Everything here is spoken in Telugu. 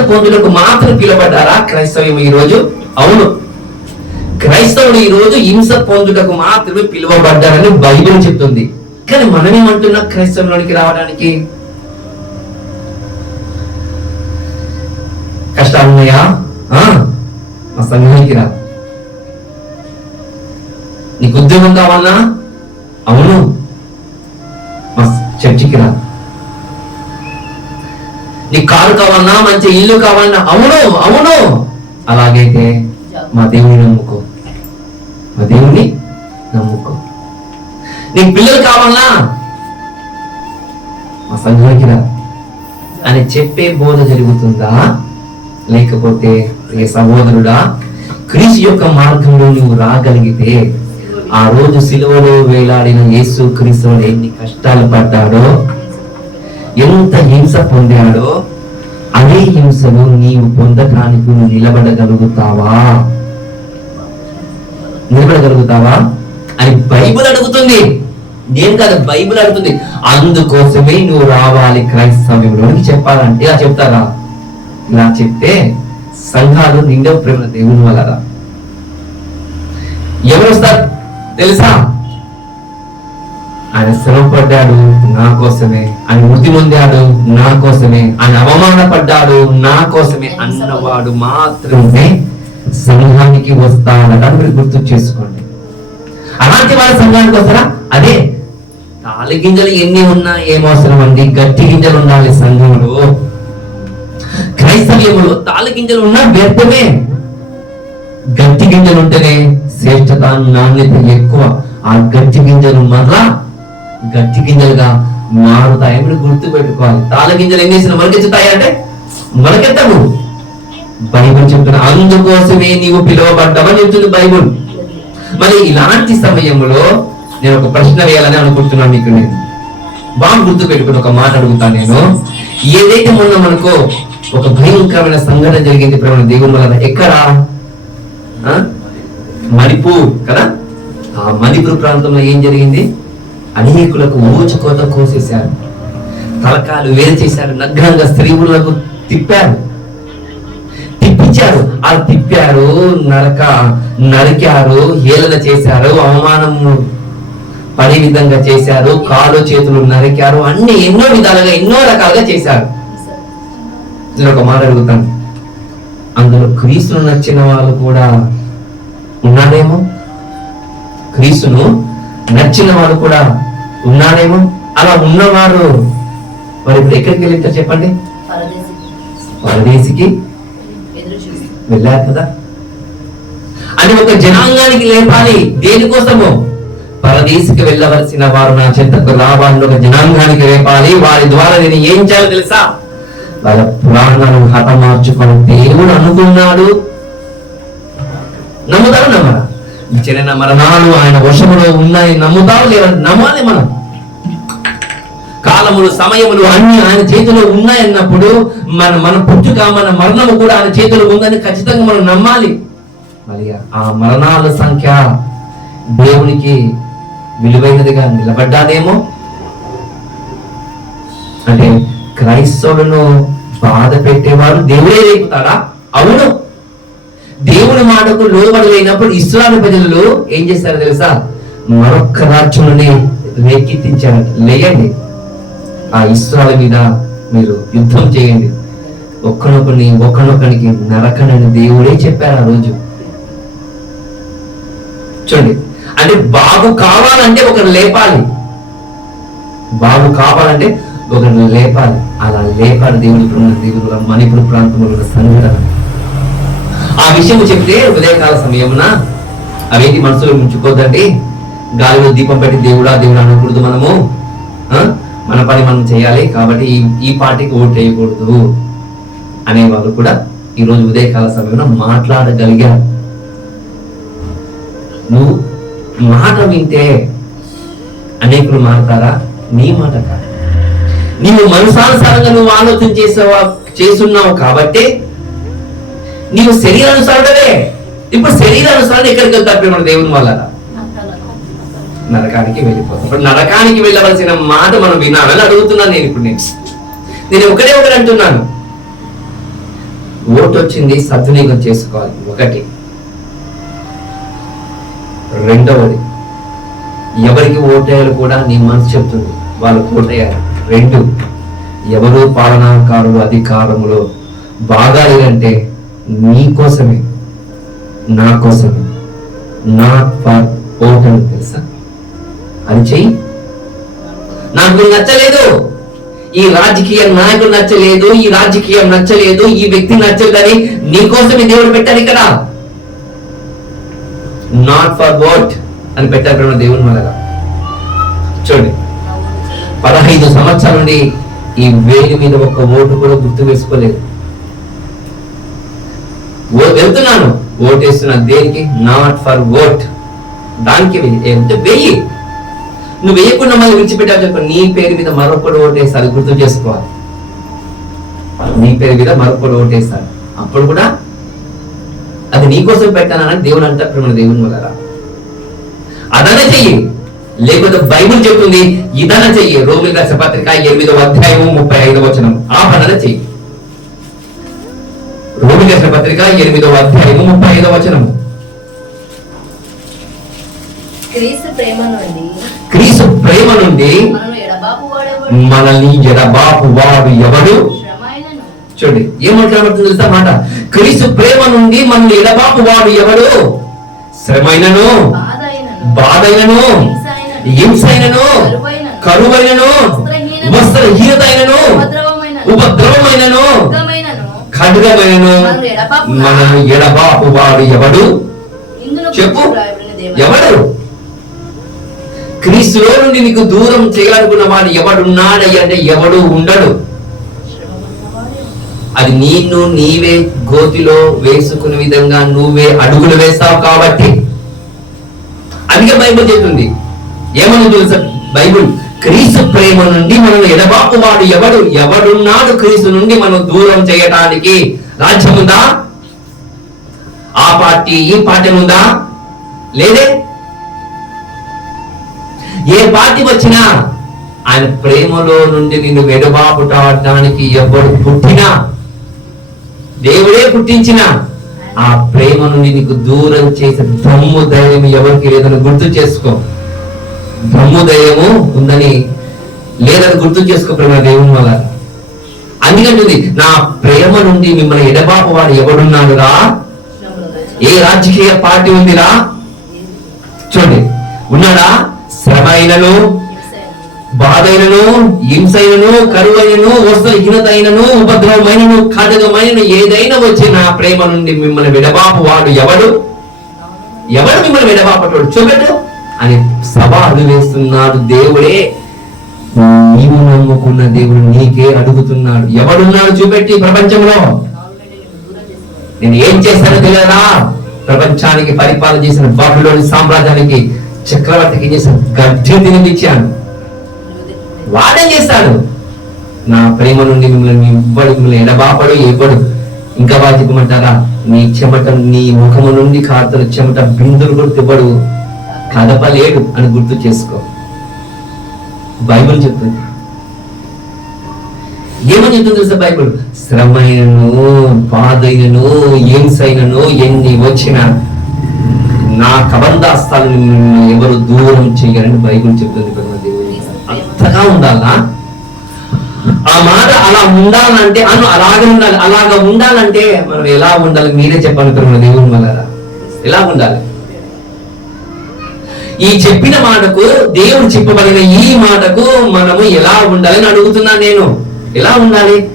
పొందులకు మాత్రం పిలువబడ్డారా? క్రైస్తవ్యం ఈ రోజు? అవును. క్రైస్తవుడు ఈ రోజు హింస పొందుటకు మాత్రమే పిలువబడ్డారని బైబిల్ చెప్తుంది. కానీ మనం ఏమంటున్నా క్రైస్తవంలోనికి రావడానికి? కష్టాలు ఉన్నాయా? మా సంఘానికి రా. నీకు ఉద్యోగం కావాలన్నా అవును. మా చర్చికి రా. నీ కారు కావాలన్నా మంచి ఇల్లు కావాలన్నా అవును అవును. అలాగైతే మా దేవుని నమ్ముకో. మా దేవుని నమ్ముకో. నీ పిల్లలు కావాలన్నా మా సంఘానికి రా. అని చెప్పే బోధ జరుగుతుందా? లేకపోతే ప్రియ సహోదరుడా క్రీస్తు యొక్క మార్గంలో నువ్వు రాగలిగితే ఆ రోజు సిలువలో వేలాడిన యేసు క్రీస్తు ఎన్ని కష్టాలు పడ్డాడో ఎంత హింస పొందాడో అదే హింసను నీవు పొందటానికి నువ్వు నిలబడగలుగుతావా? నిలబడగలుగుతావా? అని బైబిల్ అడుగుతుంది. నేను కాదు బైబిల్ అడుగుతుంది. అందుకోసమే నువ్వు రావాలి క్రైస్తవ్యంలోనికి చెప్పాలంటే ఇలా చెప్తారా? ఇలా చెప్తే సంఘాలు నిండవ ప్రేమ దేవుని వల్ల ఎవరు వస్తారు? తెలుసా? ఆయన శ్రమపడ్డాడు నా కోసమే. ఆయన మృతి పొందాడు నా కోసమే. ఆయన అవమానపడ్డాడు నా కోసమే అన్నవాడు మాత్రమే సంఘానికి వస్తాడట మీరు గుర్తు చేసుకోండి. అలాంటి వాళ్ళ సంఘానికి వస్తారా అదే. తాలి గింజలు ఎన్ని ఉన్నా ఏమవసరం అండి? గట్టి గింజలు ఉండాలి సంఘంలో క్రైస్తవ్యములు తాలి గింజలు ఉన్నా వ్యర్థమే. గట్టి గింజలు ఉంటేనే శ్రేష్టత నాణ్యత ఎక్కువ. ఆ గట్టి గింజలు మరలా గట్టి గింజలుగా మారుతాయి మీరు గుర్తు పెట్టుకోవాలి తాళ గింజలు ఏం చేసిన మొలకెత్తుతాయి అంటే మొలకెత్తవు. బైబుల్ చెప్తున్నా అందుకోసమే నీవు పిలువబడ్డావని చెప్తుంది బైబుల్. మరి ఇలాంటి సమయంలో నేను ఒక ప్రశ్న వేయాలని అనుకుంటున్నాను మీకు నేను. బాగా గుర్తు పెట్టుకుని ఒక మాట అడుగుతాను నేను. ఏదైతే మొన్న మనకు ఒక భయంకరమైన సంఘటన జరిగింది ప్రేమ దేవుని వల్ల ఎక్కడ? ఆ? మణిపూర్ కదా? ఆ మణిపూర్ ప్రాంతంలో ఏం జరిగింది? అనేకులకు మోచుకోత కోసేశారు. తలకాలు వేరు చేశారు నగ్నంగా స్త్రీవులకు తిప్పారు. తిప్పించారు. అలా తిప్పారు నరక నరికారు హేళన చేశారు అవమానం పని విధంగా చేశారు కాలు చేతులు నరికారు అన్ని ఎన్నో విధాలుగా ఎన్నో రకాలుగా చేశారు. నేను ఒక మాట అడుగుతాను. అందులో క్రీస్తును నచ్చిన వాళ్ళు కూడా ఉన్నారేమో? క్రీస్తును నచ్చిన వాడు కూడా ఉన్నాడేమో? అలా ఉన్నవారు మరి ఇప్పుడు ఎక్కడికి వెళ్ళింటారు చెప్పండి? పరదేశికి? వెళ్ళారు కదా. అని ఒక జనాంగానికి లేపాలి. దేనికోసము? పరదేశికి వెళ్ళవలసిన వారు నా చెంతకు రావాలని ఒక జనాంగానికి లేపాలి. వారి ద్వారా నేను ఏం చేయాలో తెలుసా? వాళ్ళ పురాణాలను హతమార్చుకొని దేవుడు అనుకున్నాడు. నమ్ముతారు నమ్మరా? ఇచ్చిన మరణాలు ఆయన వశములో ఉన్నాయి నమ్ముతావు లేవని నమ్మాలి మనం. కాలములు సమయములు అన్ని ఆయన చేతిలో ఉన్నాయన్నప్పుడు మన మన పుట్టుక మన మరణము కూడా ఆయన చేతిలో ఉందని ఖచ్చితంగా మనం నమ్మాలి. మరి ఆ మరణాల సంఖ్య దేవునికి విలువైనదిగా నిలబడ్డాదేమో? అంటే క్రైస్తవులను బాధ పెట్టేవారు దేవుడే రేపుతాడా అవును. దేవుని మాటకు లోబడి లేనప్పుడు ఇస్రాయల్ ప్రజలు ఏం చేస్తారో తెలుసా? మరొక్క రాజ్యంలోనే రేకెత్తించారు. లేయండి. ఆ ఇస్రాయల్ మీద మీరు యుద్ధం చేయండి. ఒక్కనొకరిని ఒకనొకరికి నరకనని దేవుడే చెప్పారు ఆ రోజు. చూడండి. అంటే బాగు కావాలంటే ఒకరు లేపాలి. బాగు కావాలంటే ఒకరు లేపాలి. అలా లేపాలి దేవుడి ఇప్పుడు ఉన్న దేవుడు మణిపూర్ ప్రాంతంలో సంఘటన. ఆ విషయం చెప్తే ఉదయకాల సమయమున అవేంటి మనసులో ఉంచుకోద్దండి? గాలిలో దీపం పెట్టి దేవుడా దేవుడు అనకూడదు మనము. మన పని మనం చేయాలి కాబట్టి ఈ పార్టీకి ఓటు వేయకూడదు అనేవాళ్ళు కూడా ఈరోజు ఉదయకాల సమయంలో మాట్లాడగలిగారు. నువ్వు మాట వింటే అనేకులు మారుతారా? నీ మాట కాదు. నీవు మనసానుసారంగా నువ్వు ఆలోచన చేసావా చేస్తున్నావు కాబట్టి నీవు శరీరానుసారుడవే ఇప్పుడు శరీరానుసారం ఎక్కడికి వెళ్తారు మన దేవుని వల్ల నరకానికి వెళ్ళిపోతాం. ఇప్పుడు నరకానికి వెళ్ళవలసిన మాట మనం వినాలని అడుగుతున్నాను నేను ఇప్పుడు నేను. నేను ఒకటే ఒకటి అంటున్నాను. ఓటు వచ్చింది సద్వినియోగం చేసుకోవాలి. ఒకటి. రెండవది ఎవరికి ఓటేయాలి కూడా నీ మనసు చెప్తుంది. వాళ్ళు ఓటేయాలి. రెండు ఎవరు పాలనాకారులు అధికారములో బాగాలి అంటే నీకోసమే నా కోసమే నాట్ ఫర్ ఓటమి అని తెలుసా? అది చెయ్యి. నాకు నచ్చలేదు. ఈ రాజకీయ నాయకుడు నచ్చలేదు ఈ రాజకీయం నచ్చలేదు ఈ వ్యక్తి నచ్చలేదని నీకోసమే దేవుడు పెట్టారు ఇక్కడ. నాట్ ఫర్ వాట్ అని పెట్టారు ఇక్కడ దేవుని మనగా చూడండి. పదహైదు సంవత్సరాల నుండి ఈ వేలి మీద ఒక్క ఓటు కూడా గుర్తు వేసుకోలేదు. వెళ్తున్నాను. ఓటేస్తున్నా దేనికి? నాట్ ఫర్ ఓట్ దానికి వెయ్యి. అంటే వెయ్యి. నువ్వు వేయకుండా మళ్ళీ విడిచిపెట్టావు చెప్ప. నీ పేరు మీద మరొకడు ఓటేస్తారు గుర్తు చేసుకోవాలి. నీ పేరు మీద మరొకడు ఓటేస్తారు అప్పుడు కూడా అది నీ కోసం పెట్టానని దేవుడు అంటారు మన దేవుని వలరా అదన చెయ్యి. లేకపోతే బైబుల్ చెప్తుంది ఇదన చెయ్యి. రోమిల్ రాసిన పత్రిక ఎనిమిదవ అధ్యాయము ముప్పై ఐదవ వచనం. ఆ పనన చెయ్యి. రోమిల్ రాసిన పత్రిక ఎనిమిదవ అధ్యాయము ముప్పై ఐదవ వచనము. క్రీస్తు ప్రేమ నుండి క్రీస్తు ప్రేమ మనల్ని ఎడబాపు వాడు ఎవడు? చూడండి ఏమంటాడుతుంది తెలుసా మాట? క్రీస్తు ప్రేమ నుండి మనల్ని ఎడబాపు వాడు ఎవడు? శ్రమైనను బాధైనను. హింసైనను. కరువైనను, వస్త్రహీనతైనను ఉపద్రవమైనను, ఖడ్గమైనను మనల్ని ఎడబాపు వాడు ఎవడు? చెప్పు. ఎవడు? క్రీస్తులో నుండి నీకు దూరం చేయాలనుకున్న వాడు ఎవడున్నాడయ్య అంటే ఎవడు ఉండడు. అది నిన్ను నీవే గోతిలో వేసుకునే విధంగా నువ్వే అడుగులు వేస్తావు కాబట్టి. అందుకే బైబిల్ చెప్తుంది. ఏమని తెలుసా? బైబిల్. క్రీస్తు ప్రేమ నుండి మనం ఎడబాపు వాడు ఎవడు? ఎవడున్నాడు క్రీస్తు నుండి మనం దూరం చేయటానికి? రాజ్యం ఉందా ఆ పార్టీ ఈ పార్టీ ఉందా లేదే? ఏ పార్టీ వచ్చినా ఆయన ప్రేమలో నుండి నిన్ను వెడబాపుటానికి ఎవడు పుట్టినా దేవుడే పుట్టించిన ఆ ప్రేమ నుండి నీకు దూరం చేసే దమ్ము ధైర్యం ఎవరికి లేదని గుర్తు చేసుకో. బ్రహ్మోదయము ఉందని లేదని గుర్తు చేసుకో ప్రేమ దేవుని వల్ల. అందుకంటుంది నా ప్రేమ నుండి మిమ్మల్ని ఎడబాపు వాడు ఎవడున్నాడు ఏ రాజకీయ పార్టీ ఉందిరా? చూడండి ఉన్నాడా? శ్రమ అయినను బాధైనను హింసైనను కరువైనను వస్త్రహీనతైనను ఉపద్రవమైనను ఖడ్గమైనను ఏదైనా వచ్చి నా ప్రేమ నుండి మిమ్మల్ని విడబాపు వాడు ఎవడు? ఎవడు మిమ్మల్ని విడబాపటోడు? చూపెట్టు. అని సవాలు వేస్తున్నాడు దేవుడే. నీవు నమ్ముకున్న దేవుడు నీకే అడుగుతున్నాడు. ఎవడున్నాడు చూపెట్టి ప్రపంచంలో? నేను ఏం చేశానో తెలియదా? ప్రపంచానికి పరిపాలన చేసిన బాబులోని సామ్రాజ్యానికి చక్రవర్తికి చేసిన చేశాను గడ్డి తినిపించాను. నువ్వు చేస్తాడు. నా ప్రేమ నుండి మిమ్మల్ని ఇవ్వడు మిమ్మల్ని ఎడబాపడు ఇవ్వడు. ఇంకా బాగా చెప్పమంటారా నీ చెమట నీ ముఖము నుండి కారుతున్న చెమట బిందులు కూడా తివ్వడు కదపలేడు అని గుర్తు చేసుకో. బైబిల్ చెప్తుంది. ఏమని చెప్తుంది తెలుసా బైబుల్? శ్రమైనను బాధైనను హింసైనను ఎన్ని వచ్చినా నా కబంధాస్తాలను నిన్ను ఎవరు దూరం చేయాలని బైబుల్ చెప్తుంది ప్రేమ దేవుని అంతగా ఉండాలా? ఆ మాట అలా ఉండాలంటే అను అలాగే ఉండాలి. అలాగా ఉండాలంటే మనం ఎలా ఉండాలి? మీరే చెప్పండి దేవుని వల్ల ఎలా ఉండాలి? ఈ చెప్పిన మాటకు దేవుడు చెప్పబడిన ఈ మాటకు మనము ఎలా ఉండాలని అడుగుతున్నాను నేను. ఎలా ఉండాలి?